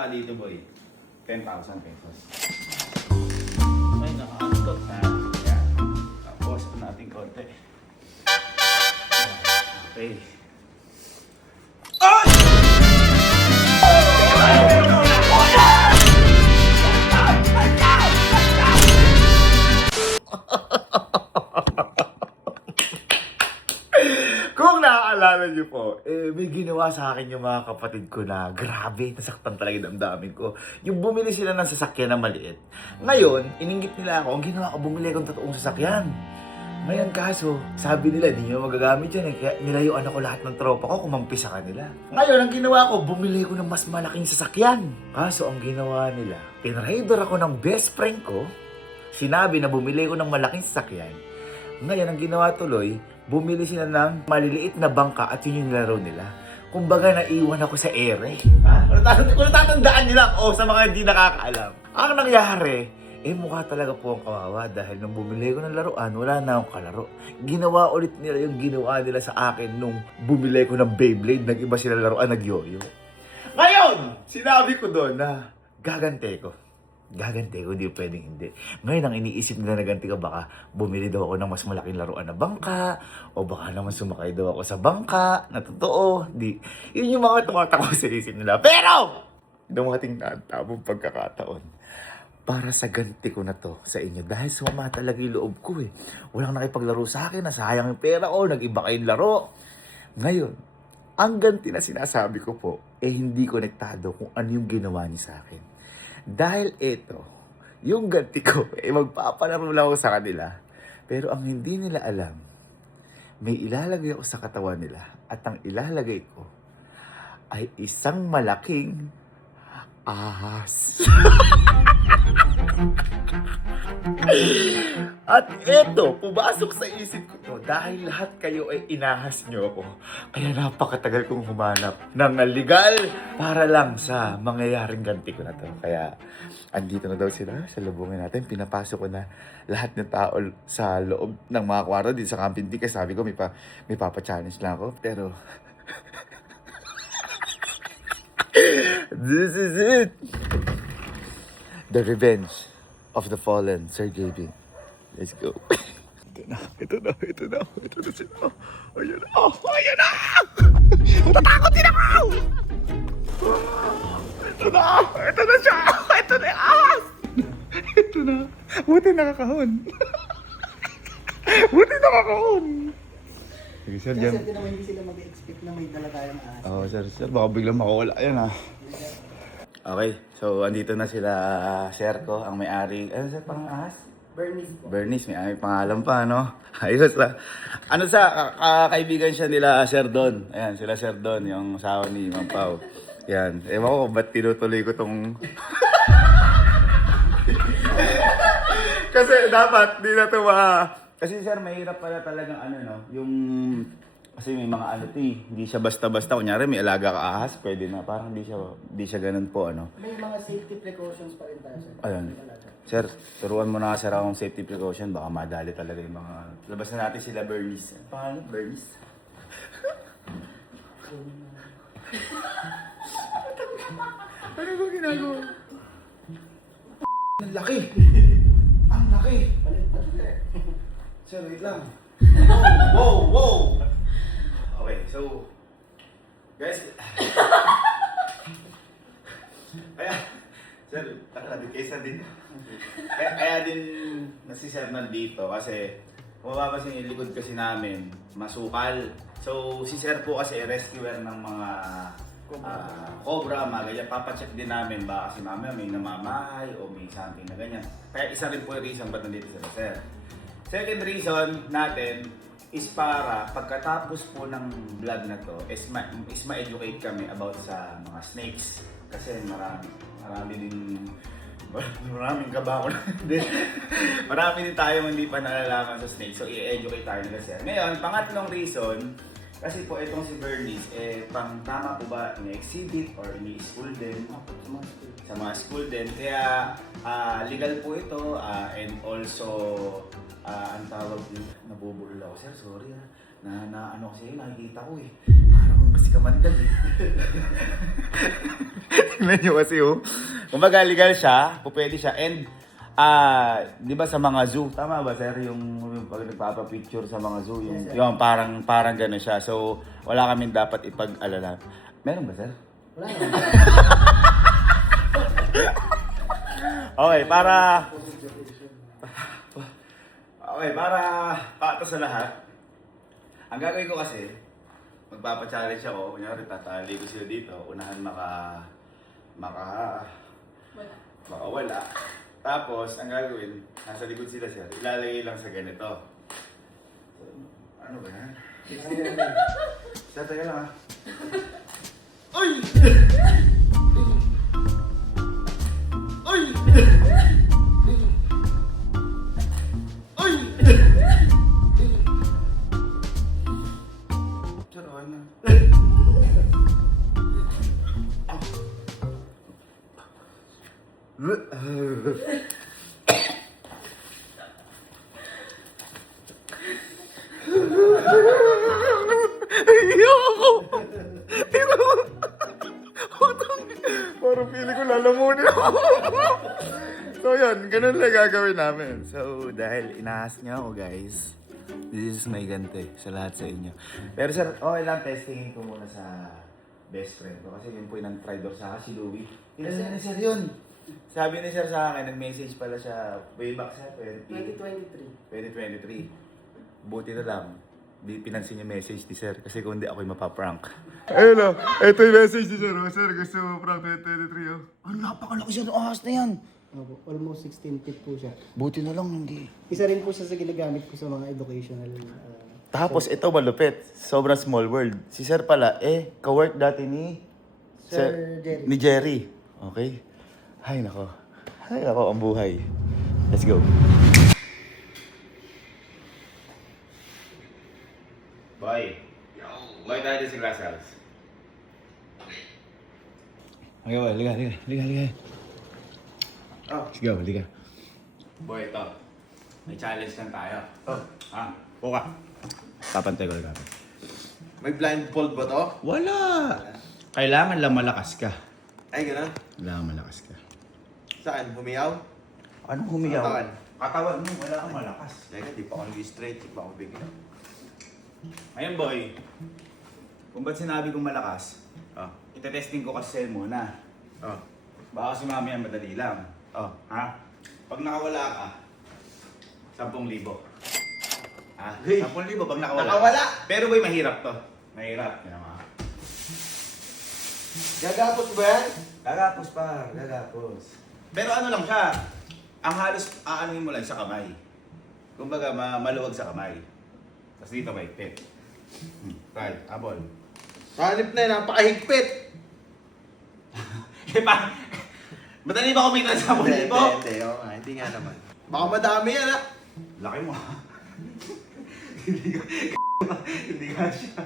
bahala ka dito, boy. 10,000 pesos. Ay, nakaantot. Yan. Tapos, natin konti. Okay. Kung naaalala niyo po, may ginawa sa akin yung mga kapatid ko na grabe, nasaktan talaga yung damdamin ko. Yung bumili sila ng sasakyan na maliit. Ngayon, ininggit nila ako, ang ginawa ko, bumili akong totoong sasakyan. Ngayon kaso, sabi nila, di nyo magagamit yan eh. Kaya nilayuan ako lahat ng tropa ko, kumampi sa kanila. Ngayon, ang ginawa ko, bumili ko ng mas malaking sasakyan. Kaso, ang ginawa nila, tinrader ako ng best friend ko, sinabi na bumili ko ng malaking sasakyan. Ngayon, ang ginawa tuloy, bumili sila ng maliliit na bangka at yun yung laro nila. Kumbaga, naiwan ako sa ere. Kung natatandaan nila ako sa mga hindi nakakaalam. Ang nangyari, mukha talaga po ang kawawa dahil nung bumili ko ng laruan, wala na akong kalaro. Ginawa ulit nila yung ginawa nila sa akin nung bumili ko ng Beyblade, nag-iba sila laruan, nag-yoyo. Ngayon, sinabi ko doon na gagante ko. Gagante ko, hindi pwedeng hindi. Ngayon, ang iniisip nila na ganti ko, baka bumili daw ako ng mas malaking laruan na bangka, o baka naman sumakay daw ako sa bangka, na totoo. Di. Yun yung mga tumatakbo sa isip nila. Pero, dumating na ang tamang pagkakataon para sa ganti ko na to sa inyo. Dahil sumama talaga yung loob ko eh. Walang nakipaglaro sa akin, nasayang yung pera ko, nag-iba kayong laro. Ngayon, ang ganti na sinasabi ko po, hindi konektado kung ano yung ginawa niya sa akin. Dahil ito, yung ganti ko, magpapalaro lang ako sa kanila. Pero ang hindi nila alam, may ilalagay ako sa katawan nila. At ang ilalagay ko ay isang malaking ahas. At eto, pumasok sa isip ko to dahil lahat kayo ay inahas nyo ako. Kaya napakatagal kong humanap ng legal para lang sa mangyayaring ganti ko na to. Kaya andito na daw sila sa lubungin natin. Pinapasok ko na lahat ng tao sa loob ng mga kwarto dito sa Camping Tea. Kasi sabi ko may papa-challenge lang ako. Pero this is it! The revenge of the fallen Sir JB. Let's go. Ito na sila. Ayan na! Matatakot din ako! Ito na siya! Ito na yung ahas! Ito na. Buti nakakahon. Sige, sir, Kasi dyan. hindi naman hindi sila mag-expect na may dala tayong ahas. Oo, sir. Baka biglang makawala yan, ha? Okay, so andito na sila, sir ko, ang may-ari. Ano sir, parang ahas? Bernice po. Bernice, may pangalan pa, no? Ayos na. Ano kaibigan siya nila, Sir Don. Ayan, sila Sir Don, yung asawa ni Ma'am Pao. Yan. Ewan ko, ba't tinutuloy ko tong... Kasi dapat, di na ito Kasi sir, mahirap pala talagang ano, no? Yung... Kasi may mga ano hindi siya basta-basta. Kunyari, may alaga ka ahas, pwede na. Parang di siya ganun po, ano? May mga safety precautions pa rin tayo, sir. Ayun. Sir, turuan mo na sir akong safety precaution. Baka madali talaga yung mga... Labas na natin sila Bernice. Paano? Bernice? Ano ba ginagawa? Ang laki! Ang laki! Sir, wait lang. Wow! Okay, so... Guys... Sir, takalabit kayo sa din. Kaya din si Sir nandito kasi kung mapapansin yung likod kasi namin, masukal. So si Sir po kasi rescuer ng mga cobra, mga ganyan. Papacheck din namin baka kasi mamaya may namamahay o may something na ganyan. Kaya isa rin po yung reason ba't nandito sila, Sir. Second reason natin is para pagkatapos po ng vlog na to is ma-educate kami about sa mga snakes. Kasi maraming kabako na din. Marami din tayo hindi pa nalalaman sa snake. So, i-educate tayo nila sir. Ngayon, pangatlong reason, kasi po itong si Bernice, pang tama po ba ini-exhibit or ini-school din? Sa mga school din. Kaya, legal po ito and also, ang tawag din, nabubulol ako. Sir, sorry na ano kasi nakikita ko eh. Parang kasi kamandag eh. Tingnan nyo kasi oh. Kumbaga legal siya, pwede siya. And, di ba sa mga zoo, tama ba sir, yung pag nagpapapicture sa mga zoo, yung parang gano'n siya. So, wala kaming dapat ipag-alala. Meron ba sir? Wala naman. Okay, para pato sa lahat, ang gagawin ko kasi, magpapa-challenge ako, kunyari tatali ko sila dito, unahan makawala. Tapos, ang gagawin, nasa likod sila sir, ilalagay lang sa ganito. So, ano ba yan? Sir, taga lang ha. Uy! Uy! Uy! Sir, okay na. Ayoko! Parang pili ko lalamunin ako. So yun, ganun lang gagawin namin. So dahil inaas niya ako guys, this is my gante sa lahat sa inyo. Pero sir, okay lang, testingin ko muna sa best friend ko. Kasi yun po yung nag-trydor sa akin, si Louie. Kinasal ni sir yun. Sabi ni sir sa akin, nag-message pala siya way back sa 2023. Buti na lang, di pinansin yung message ni sir kasi kung hindi ako'y mapaprank. Ayun o, ito yung message ni sir. Sir, gusto mo prank 2023 o? Ang napakalaki siya ng ahas na yan. Opo, almost 16 feet po siya. Buti na lang hindi. Isa rin po siya sa ginagamit ko sa mga educational. Tapos ito malupit, sobrang small world. Si sir pala, ka-work dati ni... Sir Jerry. Ni Jerry. Okay. Ay nako, ang buhay. Let's go. Boy. Boy tayo din si Glasshouse. Okay, boy. Liga. Oh. Let's go, liga. Boy, ito. May challenge lang tayo. Oh, Buka. Papantay ko lang. may blindfold ba to? Wala. Kailangan lang malakas ka. Ay, gano'n? Kailangan malakas ka. Saan? Humiyaw? Anong humiyaw? Katawan. Katawan mo, wala kang malakas. Teka, di pa ako nag-straight, di pa ako bigyan. Ayun boy, kung ba't sinabi kong malakas, Oh, itetesting ko kasi sa'yo muna. oh, Baka kasi mamaya madali lang. oh. Ha? Pag nakawala ka, 10,000. Hey. 10,000 pag nakawala. Nakawala? Pero boy, mahirap to. Mahirap. Yan mga. Gagapos ba yan? Gagapos pa, gagapos. Pero ano lang siya, ang halos aanuhin mo lang sa kamay. Kumbaga, maluwag sa kamay. Tapos dito may pit. Try, abol. Hanip na yun, napakahigpit! Madali ba kumita sa 10,000? Hindi, hindi nga naman. Baka madami yan, ha? Laki mo. Hindi nga siya.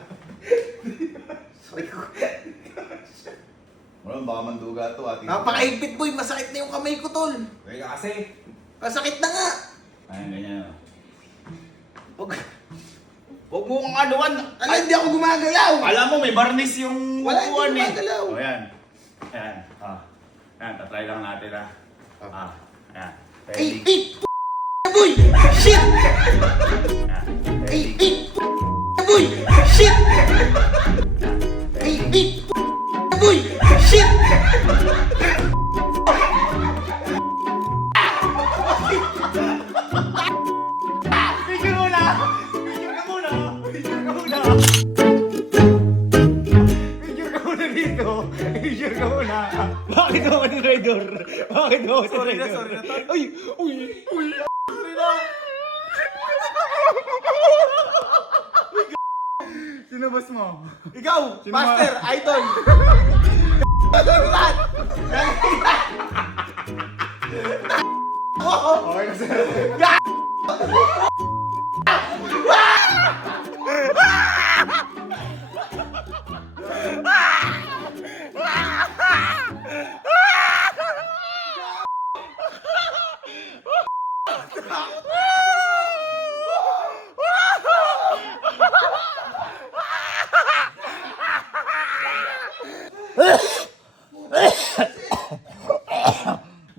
Sorry ko. Wala, baka manduga to. Napakahigpit, boy! Masakit na yung kamay ko, tol! Kaya kasi. Masakit na nga! Ayun, ganyan. Huwag mo kang anuan! Ala, hindi ako gumagalaw! Alam mo, may barnis yung Wala, upuan hindi gumagalaw. O, yan. Ayan. Ayan, tatry lang natin Ayan. Ay, Ready? boy! Shit! Ayan. Ay, Ready? boy! Shit! Ay, boy! Shit! Picture muna! Picture ka muna! Picture ka muna! Picture ka muna dito! Picture ka muna! Bakit ako ni Raidor? Bakit ako si Raidor? Sorry na, tol. Uy! Sorry na! Sinabas mo? Ikaw! Sino Master! Idol! Okay na sir.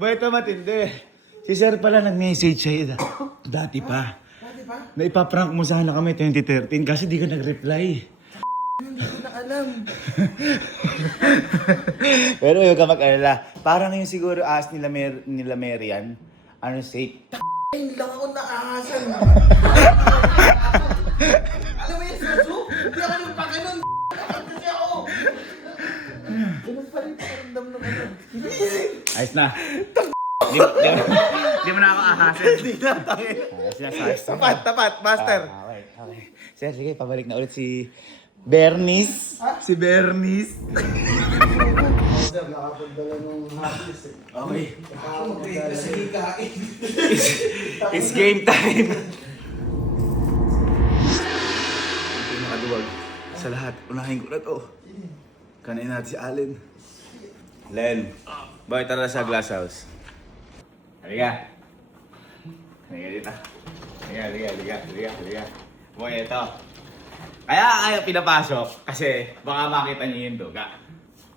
Ba, ito matindi. Si Sir pala nag-message sa'yo dati pa. Dati pa? Na ipaprank mo sana kami 2013 kasi di ka nag-reply. Hindi ko na alam. Pero huwag ka mag-alala. Parang yung siguro ask nila, nila Marian. Ano safe? Hindi lang ako naahasan. Alam mo yan, Susu? Hindi ako nagpakanon. Kasi ako. Ganun pa rin pakiramdam ng ano. Ayos na. Di mo na ako ahasin. Hindi na tayo. Ayos na, ayos na. Tapat, master. Okay, okay. Sir, sige, pabalik na ulit si Bernice. Si Bernice. Sir, nakapagdala ng hotness eh. Okay. Kasi kain. It's game time. Ito yung nakaduwag. Sa lahat, unahin ko na to. Kanin natin si Allen. Len, bakit tara sa glass house? Halika. Halika dito. Halika. Boy, ito. Kaya kayo pinapasok kasi baka makita niyo yung duga.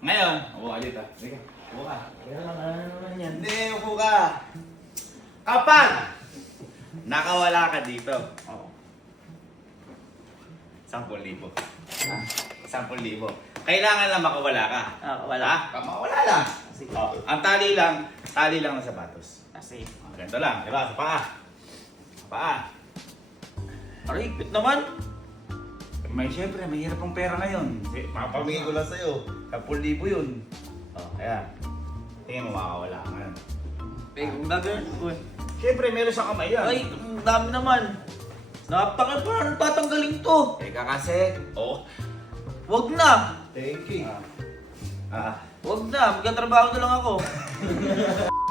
Ngayon, upo ka dito. Halika, upo ka. Ano naman yan? Hindi, upo ka. Kapag nakawala ka dito, 10,000. 10,000. Kailangan lang makawala ka. Wala. Makawala lang. Ang tali lang ng sapatos. Kasi, Ganito lang, di ba? Sa paa. aray, bit naman. Siyempre, mahirap ang pera ngayon. Papamigay ko lang sa'yo. 10,000 yun. Kaya, tingin mo makakawala ka ngayon. Kung gagawin ko eh. Siyempre, meron sa kamay yan. Ay, ang dami naman. Napakal pa na tatanggalin to. Teka kasi. Wag na. Thank you. Wag na. Magkatrabaho na lang ako.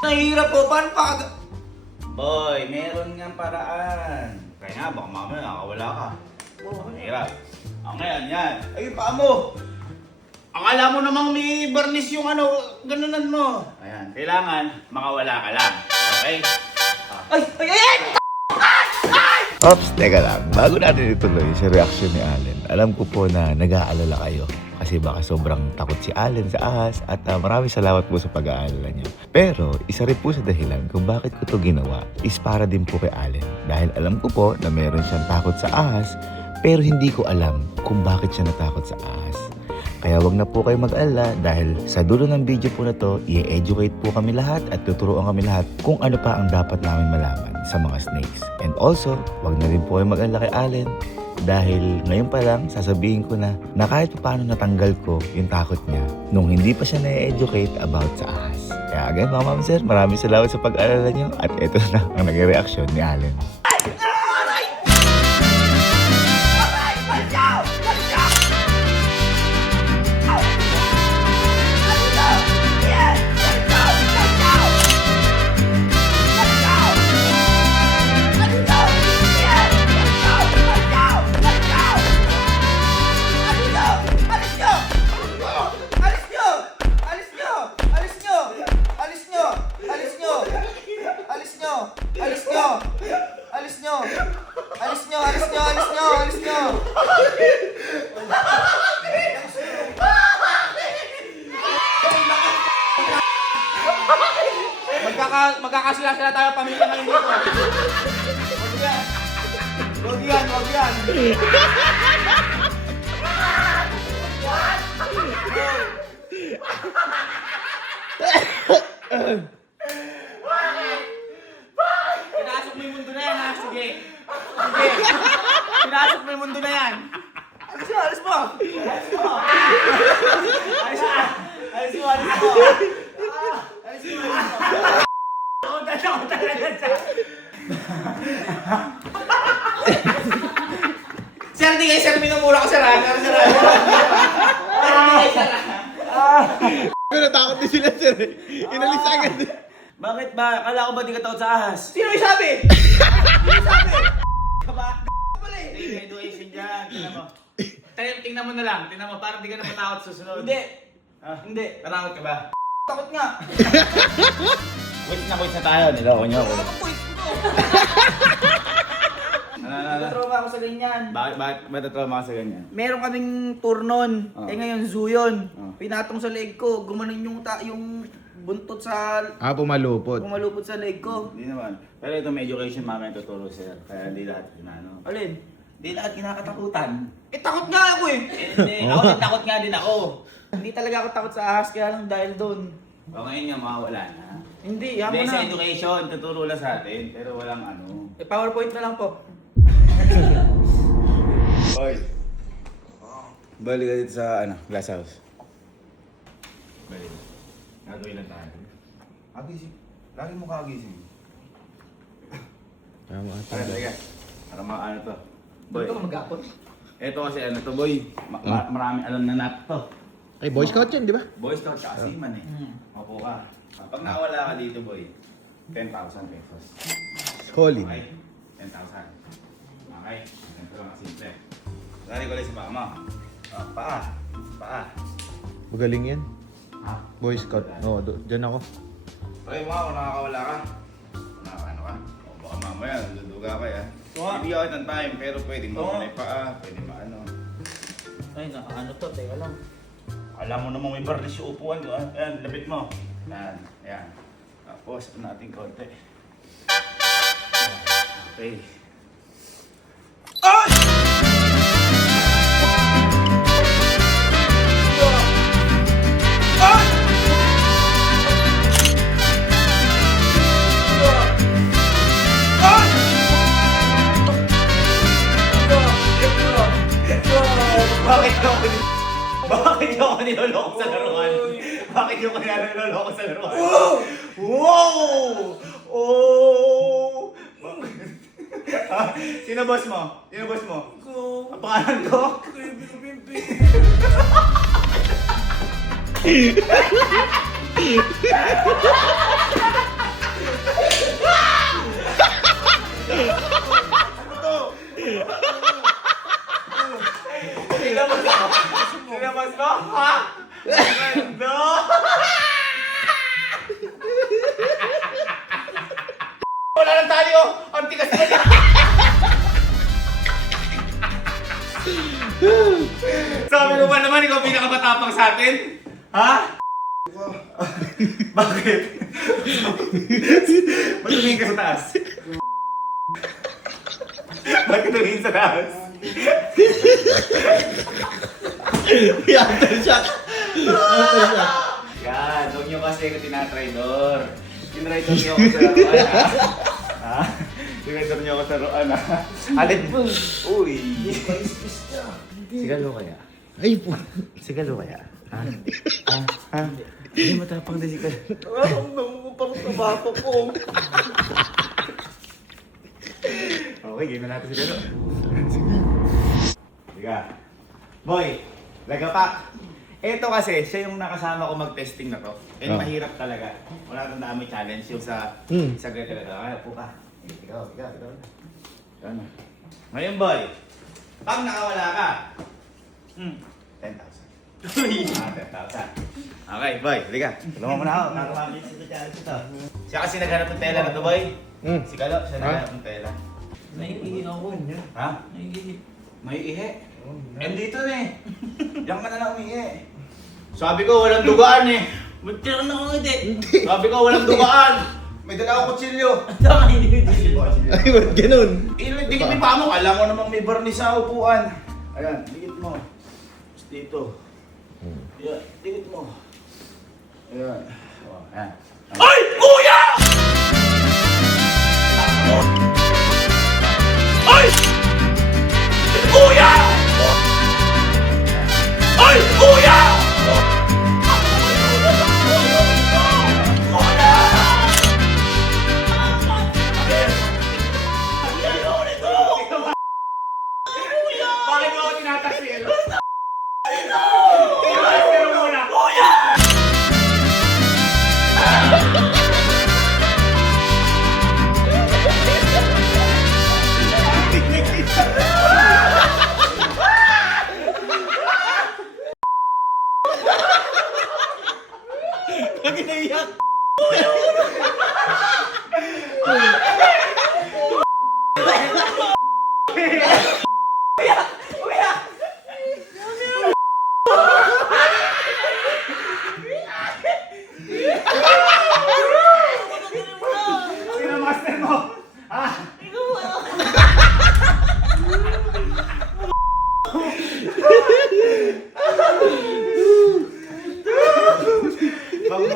Nahihirap po. Paano pa aga... Boy, meron nga paraan. Kaya nga, baka mamaya nakakawala ka. Mahirap. Ngayon, yan. Ay, paa mo. Akala mo namang may barnis yung ganunan mo. Ayan, kailangan makawala ka lang. Okay? Ay! Ops, teka lang. Bago natin ituloy sa reaksyon ni Allen, alam ko po na nag-aalala kayo. Kasi baka sobrang takot si Allen sa ahas at maraming salamat po sa pag-aalala niyo. Pero isa rin po sa dahilan kung bakit ko to ginawa is para din po kay Allen. Dahil alam ko po na meron siyang takot sa ahas pero hindi ko alam kung bakit siya natakot sa ahas. Kaya wag na po kayo mag-alala dahil sa dulo ng video po na to, i-educate po kami lahat at tuturuan kami lahat kung ano pa ang dapat namin malaman sa mga snakes. And also, wag na rin po kayo mag-alala kay Allen dahil ngayon pa lang sasabihin ko na kahit paano natanggal ko yung takot niya nung hindi pa siya na-educate about sa ahas. Kaya again mga ma'am sir, maraming salamat sa pag-alala niyo at ito na ang naging reaksyon ni Allen. Alis nyo! Magkakasila-sila tayo pamilya ngayon dito. Wag yan. Pinasok mo yung mundo na yan, ha? Sige. Pinasok mo yung mundo na yan. Alis mo. Ako talaga siya. Sir, di kayo sir, minumura ko sir, ha? Pero takot din sila sir, inalis agad. Bakit ba? Akala ko ba di ka takot sa ahas? Sino yung sabi? May education dyan, tingnan mo. Tingnan mo na lang, parang di ka na matakot susunod. Hindi. Natakot ka ba? Takot nga. Wait na tayo, niloko niyo ako. Nagtatrauma ako sa ganyan. Bakit natatrauma ka sa ganyan? Meron kaming tour nun. Oh. Ngayon zoo yun. Oh. Pinatong sa leg ko. Gumanon yung buntot sa... Pumalupot. Pumalupot sa leg ko. Hindi naman. Pero ito may education mamaya tuturo sir. Kaya hindi lahat ginano. Alin? Hindi lahat kinakatakutan. Eh, takot nga ako eh. Hindi, ako din takot nga din ako. Hindi talaga ako takot sa ahas, kaya lang dahil doon. O ngayon nga mawawala na. Hindi, yan mo Hindi, sa na. education, tuturo lang sa atin. Pero walang ano. Eh, PowerPoint na lang po. Hoy. Balik ka dito sa glass house. Balik. Gagawin lang tayo. Kagising. Lagi mo kagising. Tama Para, teka. Para ano to. Boy. Ito mag-apot. Ito kasi ano to boy. Marami alam na nat to. Ay, Boy Scout yan, di ba? Boy Scout tsaka seaman eh. Opo ka. Pag nakawala ka dito boy, 10,000 pesos. Solid. Okay? 10,000. Okay? Ganito lang simple. Lari ko lang sa paa mo. Paa. Paa. Magaling yan. Ha? Boy Scout. Oo, dyan ako. Try mo nga kung nakakawala ka. Ano ka? O baka mamaya, duduga ka ya. Oo. Bibigyan ka ng time, pero pwede mo Oo. may paa, pwede maano. Ay, ano to, teka lang. Alam mo namang may barnis yung upuan ko. Ayan, lapit mo. Ayan, ayan. Tapos, ito natin konti. Okay. Bakit yung ako niloloko sa laruan? Bakit yung kaya niloloko sa laruan? Wow! Oh! Ha? Sino boss mo? Sino boss mo? Ang pangalan ko? Sino boss mo? Sino boss mo? Ha? No! Wala lang tayo! Ang tigas na niya! Sabi ko ba naman ikaw pinakamatapang sa atin? Ha? Bakit? Ba't tumingin ka sa taas? Bakit tumingin sa taas? Aftershock! Aftershock! Yan, huwag nyo kasi ko tinatraidor. Tinraidor nyo ako sa laruan ha? Ha? Tinraidor nyo ako sa laruan ha? Alin po? Uy! Sigalo kaya? Ay, po. Sigalo kaya? Ha? Ha? Ha? Hindi matapang din si Kaya. Naramdaman ko parang tabako ko. Okay, game na natin sigalo. Sige. Boy, lagapak. Ito kasi, siya yung nakasama ko mag-testing na to. Eh, Oh. mahirap talaga. Wala nang dami challenge yung sa sa ganito. Kaya po ka. Ikaw. Ikaw na. Ngayon, boy. Pag nakawala ka, 10,000. 10,000. Okay, boy. Liga. Tulungan mo na ako. Nakakamalit sa challenge ito. Siya kasi naghanap ng tela na to, boy. Si Galo, siya naghanap ng tela. Naiihi ako. Ha? Naiihi. May ihe. Dito na eh. Diyan ka na lang umihi. Sabi ko, walang dugaan eh. Magtira na ako hindi. Sabi ko, walang dugaan. May dala akong kutsilyo. Tama, hindi. Ay, ba't ganun? Dikit mo pa mo. Alam mo namang may barnis sa upuan. Ayan, dikit mo. Tapos dito. Ayan, dikit mo. Ayan. Oh, ayan. Ay! Kuya! Ay! Kuya! Ay! Kuya! Bakit mo ako tinataksil? Tinataksil mo muna! Kuya! Bakit naiyak? Kuya!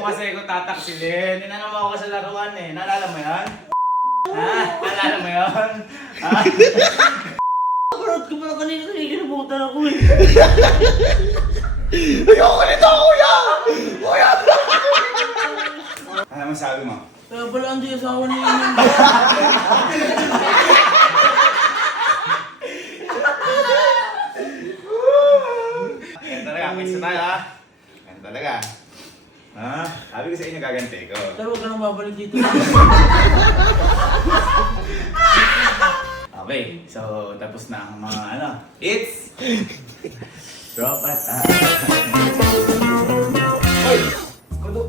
mo kasi kung tataksilin. Inanong mo ako sa laruan eh. Naalala mo yan? Ha? Naalala mo yan? Ha? Parot ko pala kanina kinikilabutan ako eh. Ayoko nito, kuya! Kuya! Ano masabi mo? Kaya pala ang di asawa niya yun. Yan talaga, pizza tayo ha? Yan talaga. Ha? Sabi ko sa inyo gaganti ko. Pero huwag ka nang babalik dito. Okay, so tapos na ang mga ano. It's... Tropa time. Hoy! Kudo!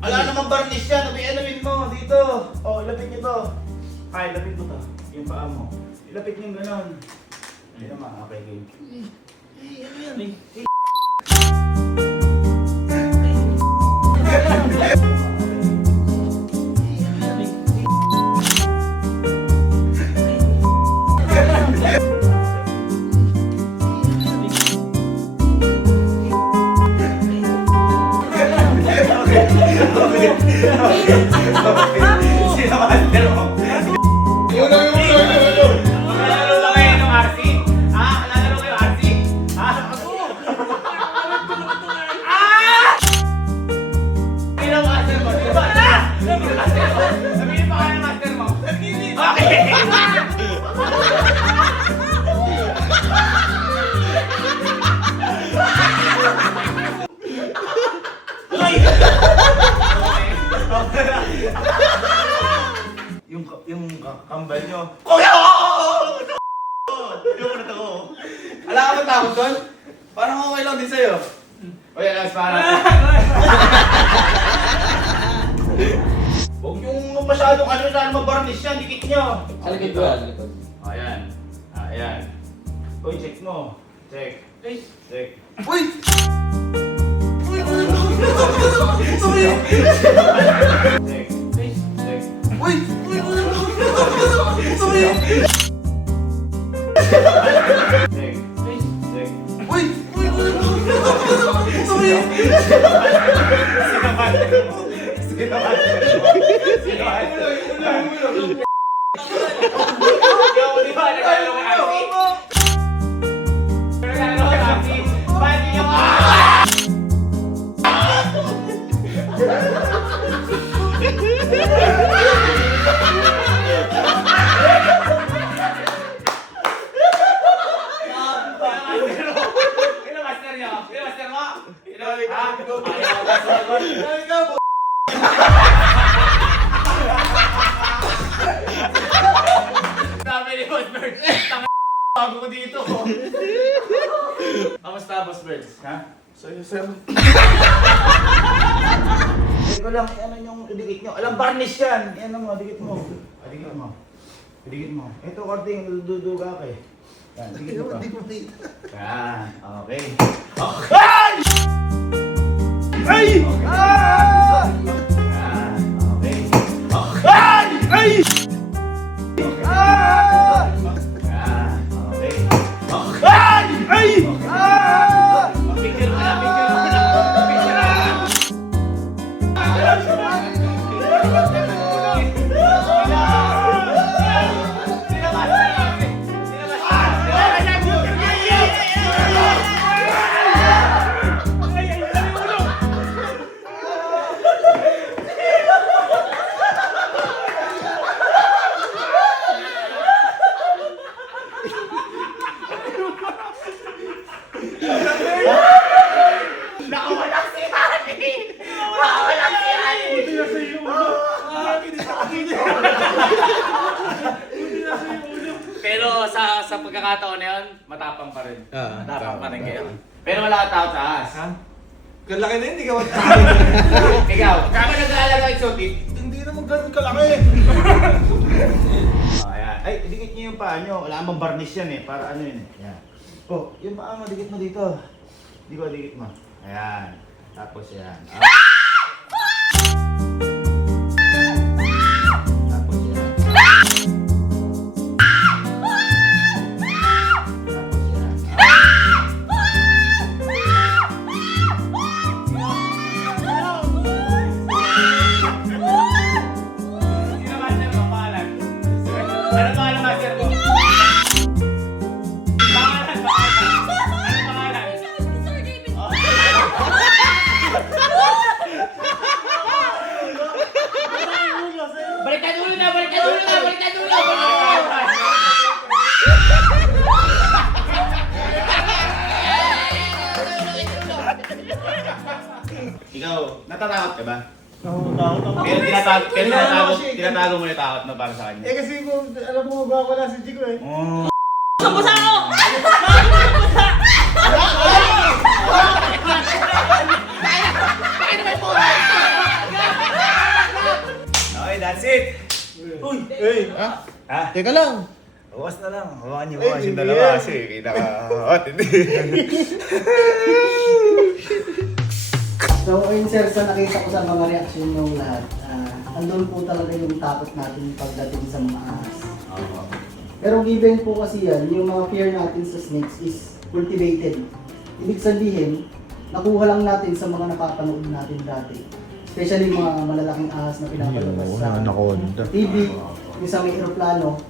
Wala namang varnish yan. Alamin mo dito. Oh, ilapit nyo to. Ay, ilapit mo to. Yung paa mo. Ilapit nyo gano'n. Hindi naman, okay, game. Ano yan eh? Sino master mo? Lalaro ba kayo ng RC? Ha? Lalaro kayo RC? Ha? Sino master mo? Sino master mo? Sino master mo? Sabihin mo kayo ng master mo. Okay! Kambal nyo. Kuya! Yung na to. Ala ka ba takot doon? Parang okay lang din sa'yo. Oy, alas para natin. Huwag yung masyadong ano na mabarnish yan, dikit nyo. Alikid ko yan, alikid. Ayan. Ayan. Uy, check mo. Check. Check. Uy! Check. Check. Uy! Check. Check. Uy! Sabi ni Boss Bird, bago ko dito. Kamusta, Boss Bird? Ha? Sa'yo, sir. Hindi ko lang, ano yung dikit nyo. Alam, varnish yan. Ano mo, dikit mo. Dikit mo. Dikit mo. Ito, korting, duduga ka eh. Yan, dikit mo pa. Hindi mo makita. Yan, okay. Okay! Ay! Ah! Yan, okay. Okay! Ay! Ah! Yan, okay. Okay! Ay! Ah! Picture mo na, picture mo na. Picture na! Pero sa pagkakataon na yun, matapang pa rin. Matapang pa rin kayo. Pero wala ka tao sa taas. Kalaki na hindi ka Ikaw, kama nag-aalaga exotic. Hindi naman ganun kalaki. Oh, ayan. Ay, dikit niyo yung paa nyo. Wala bang varnish yan eh. Para ano yun eh. Ayan. Oh, yung paa mo, dikit mo dito. Dikit mo. Ayan. Tapos yan. Tapos yan. Tapos yan. Ikaw, natatakot ka ba? Takot ako. Tinatago mo na takot mo para sa kanya. Eh kasi kung alam mo wala si Chico eh. Sambusa ako! Okay, that's it. Uy! Eh! Ha? Teka lang. Bawas na lang. Hawakan niyo Ay, bawas yung hindi dalawa yan. kasi kinaka-hot. Hindi. So, ayun sir, sa nakita ko sa mga reaksyon ng lahat, andun po talaga yung takot natin pagdating sa mga ahas. Pero given po kasi yan, yung mga fear natin sa snakes is cultivated. Ibig sabihin, nakuha lang natin sa mga napapanood natin dati. Especially yung mga malalaking ahas na pinapalabas sa anaconda. TV, yung sa may aeroplano.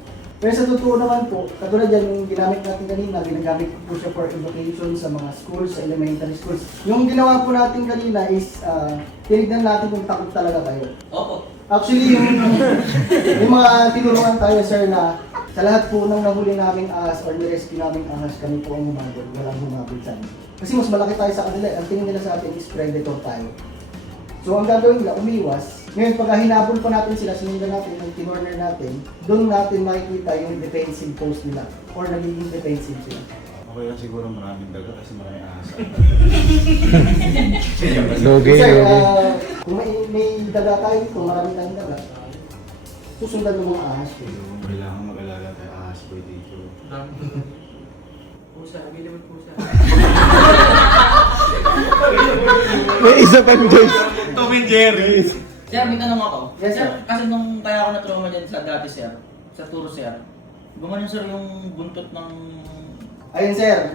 Pero sa totoo naman po, katulad yan yung ginamit natin kanina, ginagamit po siya for education sa mga schools, sa elementary schools. Yung ginawa po natin kanina is, tinignan natin kung takot talaga kayo. Opo. Actually, yung mga tinulungan tayo, sir, na sa lahat po ng nahuli naming ahas or nirescue naming ahas, kami po ang humabol, walang humabol sa amin. Kasi mas malaki tayo sa kanila, ang tingin nila sa atin is predator tayo. So ang gagawin nila, umiwas. Ngayon, pag hinabol pa natin sila, sinundan natin, ng tinorner natin, doon natin makikita yung defensive pose nila or nagiging defensive sila. Okay lang siguro maraming daga kasi maraming ahas. Loge, Sir, loge. kung may daga tayo, kung marami tayong daga, susundan ng mga ahas ko. Kailangan mag-alala tayo ahas boy dito. Pusa, available pusa. May isa pang Joyce. Tom and Jerry. Sir, may tanong ako. Yes, sir. Kasi nung kaya ako na-trauma dyan sa dati, sir, sa tour, sir, gumanon, sir, yung buntot ng... Ayun, sir,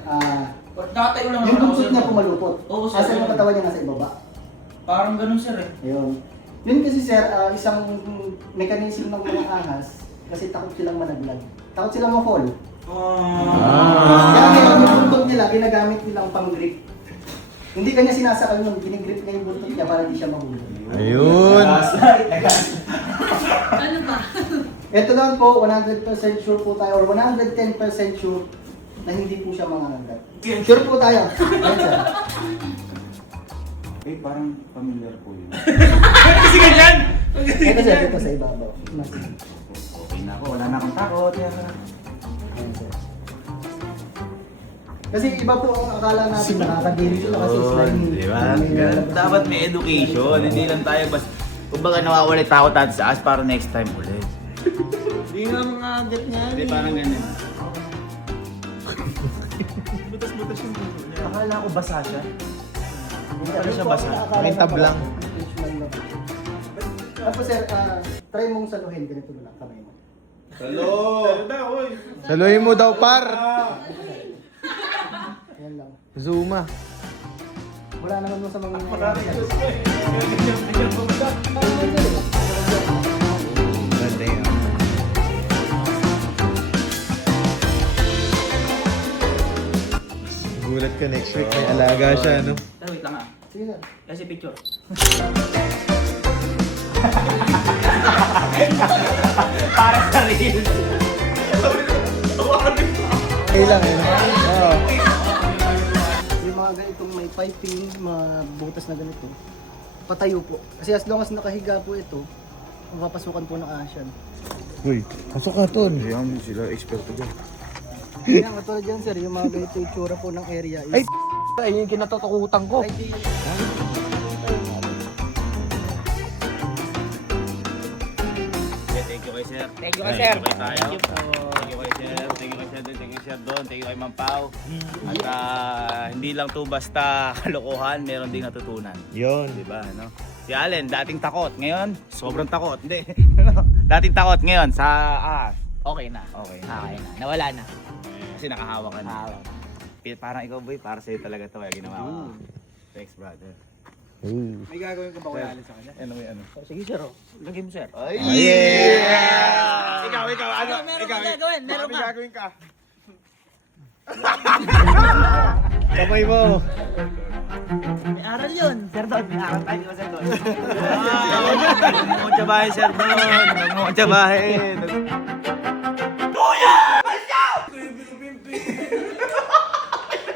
Nakatayo lang yung ako, buntot sir. niya pumalupot. Oo, sir. Asa yung katawan niya nasa ibaba. Parang ganun, sir, eh. Ayun. Yun kasi sir, isang mechanism ng mga ahas, kasi takot silang managlag. Takot silang ma-fall. Kaya ngayon, yung buntot nila, ginagamit nilang pang-grip. Hindi kanya sinasakal nun, ginigrip niya yung buntot niya para hindi siya mahulog. Ayun. Ano ba? Ito lang po, 100% sure po tayo, or 110% sure na hindi po siya mangangagat. Sure po tayo. Yes, sir. Eh, parang familiar po yun. Ito sir, dito sa ibabaw. Mas. Okay na ako, wala na akong takot. Ayan, sir. Kasi iba po ang akala natin nakakadiri sila kasi slime. Diba? Dapat may education, hindi lang tayo basta kumbaga nawawala yung takot natin sa as para next time ulit. Hindi nga mga agat niya. Hindi parang ganyan. Butas-butas yung buto niya. Akala ko basa siya. Hindi Ano siya basa? May tablang. Tapos sir, try mong saluhin ganito na lang kamay mo. Hello! Saluhin mo daw, par. Ayan lang. Zuma. Wala naman mo sa mga Gulat ka next week, may alaga siya, no? Sir, wait lang, ah. Sige sir. Kasi picture. Para sa real. Okay lang, eh. Oo. Yung mga ganitong may piping, mga butas na ganito, patayo po. Kasi as long as nakahiga po ito, mapapasukan po ng ahas yan. Uy, pasok ka, Ton. Ayan, sila eksperto dyan. Kaya katulad dyan sir, yung mga ganito yung tsura po ng area is... Ay, ayun yung kinatatakutan ko. Ideal. Thank you kay sir. Thank you kay sir. Thank you kay tayo. Thank you po. Thank you kay sir. Thank you kay sir doon. Thank you sir doon. Thank you kay Ma'am Pao. At hindi lang to basta kalokohan, meron ding natutunan. Yun. Diba, no? Si Allen, dating takot. Ngayon, sobrang takot. Hindi. Dating takot ngayon sa Okay na. Okay. Okay na. Nawala na. Kasi nakahawak ka na. Hawak. Parang ikaw boy, para sa'yo talaga to kaya ginawa ko. Thanks brother. May gagawin ko ba kung alin sa kanya? Ano may ano? Sige, sir, oh. Lagay mo, sir. Ay! Yeah! Ikaw, ano? Meron ka gagawin. Meron May ka. gagawin ka. Kamay mo. May aral yun. Sir Don, may aral tayo, di ba, Sir Don? Nagmumutya bahay, sir, doon. Nagmumutya bahay.